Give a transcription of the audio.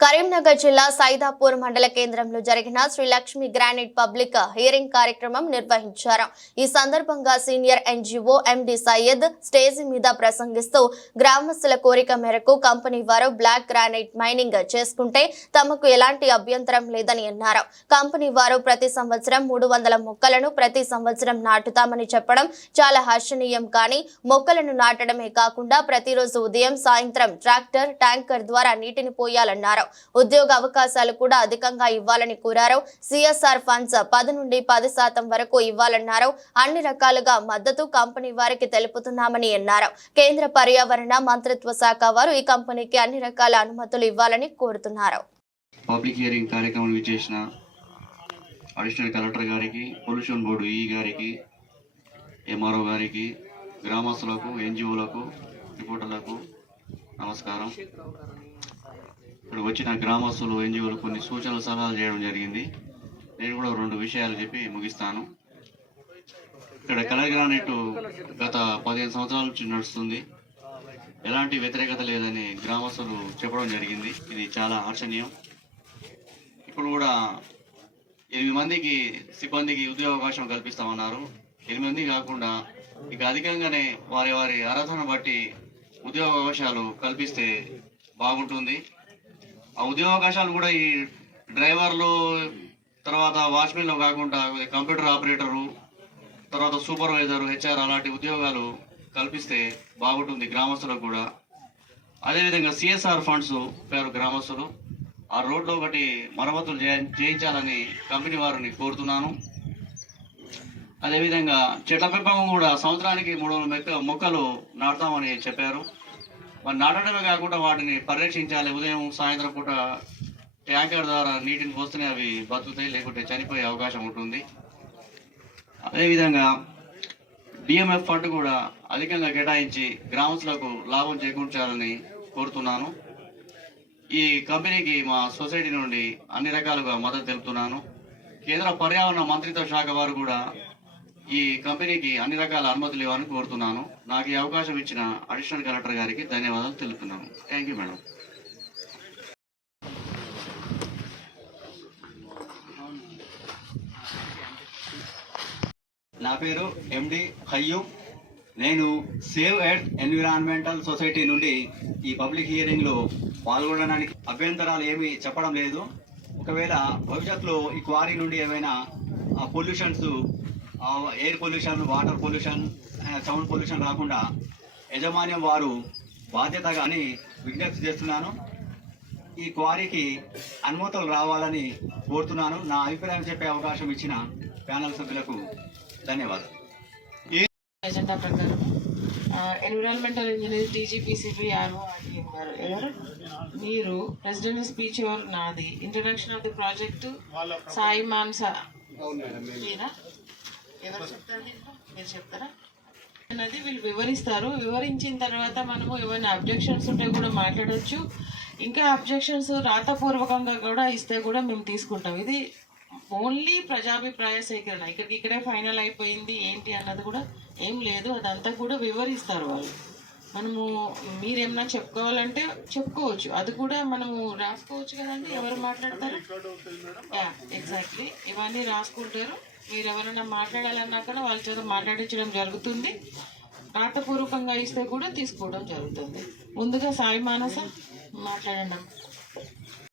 కరీంనగర్ జిల్లా సైదాపూర్ మండల కేంద్రంలో జరిగిన Shri Lakshmi granite public hearing కార్యక్రమం నిర్వహించారు. ఈ సందర్భంగా senior NGO MD Syed stage మీద ప్రసంగిస్తూ గ్రామస్తుల కోరిక మేరకు కంపెనీ వారు బ్లాక్ గ్రానైట్ మైనింగ్ చేసుకుంటే తమకు ఎలాంటి అభ్యంతరం లేదని అన్నారు. కంపెనీ వారు ప్రతి సంవత్సరం మూడు వందల మొక్కలను ప్రతి సంవత్సరం నాటుతామని చెప్పడం చాలా హర్షణీయం కానీ మొక్కలను నాటడమే కాకుండా ప్రతిరోజు ఉదయం సాయంత్రం ట్రాక్టర్ ట్యాంకర్ ద్వారా నీటిని పోయాలన్నారు. ఉద్యోగ అవకాశాలు కూడా అధికంగా ఇవ్వాలని కోరారు. సిఎస్ఆర్ ఫండ్స్ పది నుండి పది శాతం వరకు ఇవ్వాలన్నారు. అన్ని రకాలుగా మద్దతు కంపెనీ వారికి తెలుపుతున్నామని అన్నారు. కేంద్ర పర్యావరణ మంత్రిత్వ శాఖ వారు ఈ కంపెనీకి అన్ని రకాల అనుమతులు ఇవ్వాలని కోరుతున్నారు. పబ్లిక్ హియరింగ్ కార్యక్రమం విచ్చేసిన అడిషనల్ కలెక్టర్ గారికి పొల్యూషన్ బోర్డు ఈ గారికి ఎంఆర్ఓ గారికి గ్రామస్తులకు ఎన్జిఓలకు రిపోర్టర్లకు నమస్కారం. ఇక్కడ వచ్చిన గ్రామస్తులు ఎన్జిఓలు కొన్ని సూచనలు సలహాలు చేయడం జరిగింది. నేను కూడా రెండు విషయాలు చెప్పి ముగిస్తాను. ఇక్కడ కలర్ గ్రానైట్ గత పదిహేను సంవత్సరాల నుంచి నడుస్తుంది. ఎలాంటి వ్యతిరేకత లేదని గ్రామస్తులు చెప్పడం జరిగింది. ఇది చాలా హర్షణీయం. ఇప్పుడు కూడా ఎనిమిది మందికి సిబ్బందికి ఉద్యోగ అవకాశం కల్పిస్తామన్నారు. ఎనిమిది మంది కాకుండా ఇక అధికంగానే వారి వారి అర్హతను బట్టి ఉద్యోగ అవకాశాలు కల్పిస్తే బాగుంటుంది. ఆ ఉద్యోగ అవకాశాలు కూడా ఈ డ్రైవర్లు తర్వాత వాచ్మెన్లు కాకుండా కంప్యూటర్ ఆపరేటరు తర్వాత సూపర్వైజరు హెచ్ఆర్ అలాంటి ఉద్యోగాలు కల్పిస్తే బాగుంటుంది గ్రామస్తులకు కూడా. అదేవిధంగా సిఎస్ఆర్ ఫండ్స్ పేరు గ్రామస్తులు. ఆ రోడ్లో ఒకటి మరమ్మతులు చేయ- చేయించాలని కంపెనీ వారిని కోరుతున్నాను. అదేవిధంగా చెట్ల పెంపకం కూడా సంవత్సరానికి మూడు వందల మొక్కలు నాటుతామని చెప్పారు. మరి నాటడమే కాకుండా వాటిని పరిరక్షించాలి. ఉదయం సాయంత్రం పూట ట్యాంకర్ ద్వారా నీటిని పోస్తేనే అవి బతుకుతాయి లేకుంటే చనిపోయే అవకాశం ఉంటుంది. అదేవిధంగా డిఎంఎఫ్ ఫండ్ కూడా అధికంగా కేటాయించి గ్రామస్తులకు లాభం చేకూర్చాలని కోరుతున్నాను. ఈ కంపెనీకి మా సొసైటీ నుండి అన్ని రకాలుగా మద్దతు తెలుపుతున్నాను. కేంద్ర పర్యావరణ మంత్రిత్వ శాఖ వారు కూడా ఈ కంపెనీకి అన్ని రకాల అనుమతులు ఇవ్వాలని కోరుతున్నాను. నాకు ఈ అవకాశం ఇచ్చిన అడిషనల్ కలెక్టర్ గారికి ధన్యవాదాలు తెలుపుతున్నాను. Thank you madam. నా పేరు ఎండి ఖయ్యూమ్ నేను సేవ్ ఎర్త్ ఎన్విరాన్మెంటల్ సొసైటీ నుండి ఈ పబ్లిక్ హియరింగ్లో పాల్గొనడానికి అభ్యంతరాలు ఏమీ చెప్పడం లేదు. ఒకవేళ భవిష్యత్తులో ఈ క్వారీ నుండి ఏమైనా pollutions air pollution water pollution sound pollution రాకుండా యజమాన్యం వారు బాధ్యతగా అని విజ్ఞప్తి చేస్తున్నాను. ఈ క్వారీకి అనుమతులు రావాలని కోరుతున్నాను. నా అభిప్రాయం చెప్పే అవకాశం ఇచ్చిన ప్యానల్ సభ్యులకు ధన్యవాదాలు. ఎజెండా ప్రకారం environmental engineer TGPCB RO RTM గారు ఎవరు? మీరు ప్రెసిడెంట్ స్పీచ్ ఎవరు? నాది. Introduction of the project. Sai Mansa. ఎవరు చెప్తారు దీంట్లో? మీరు చెప్తారా? అన్నది వీళ్ళు వివరిస్తారు. వివరించిన తర్వాత మనము ఏమైనా అబ్జెక్షన్స్ ఉంటే కూడా మాట్లాడవచ్చు ఇంకా అబ్జెక్షన్స్ రాతపూర్వకంగా కూడా ఇస్తే కూడా మేము తీసుకుంటాం. ఇది ఓన్లీ ప్రజాభిప్రాయ సేకరణ. ఇక్కడికి ఇక్కడే ఫైనల్ అయిపోయింది ఏంటి అన్నది కూడా ఏం లేదు. అదంతా కూడా వివరిస్తారు వాళ్ళు. మనము మీరేమన్నా చెప్పుకోవాలంటే చెప్పుకోవచ్చు. అది కూడా మనము రాసుకోవచ్చు కదండి. ఎవరు మాట్లాడతారు? యా ఎగ్జాక్ట్లీ ఇవన్నీ రాసుకుంటారు. మీరు ఎవరైనా మాట్లాడాలన్నా కూడా వాళ్ళ చేత మాట్లాడించడం జరుగుతుంది. రాతపూర్వకంగా ఇస్తే కూడా తీసుకోవడం జరుగుతుంది. ముందుగా సాయి మానస మాట్లాడండి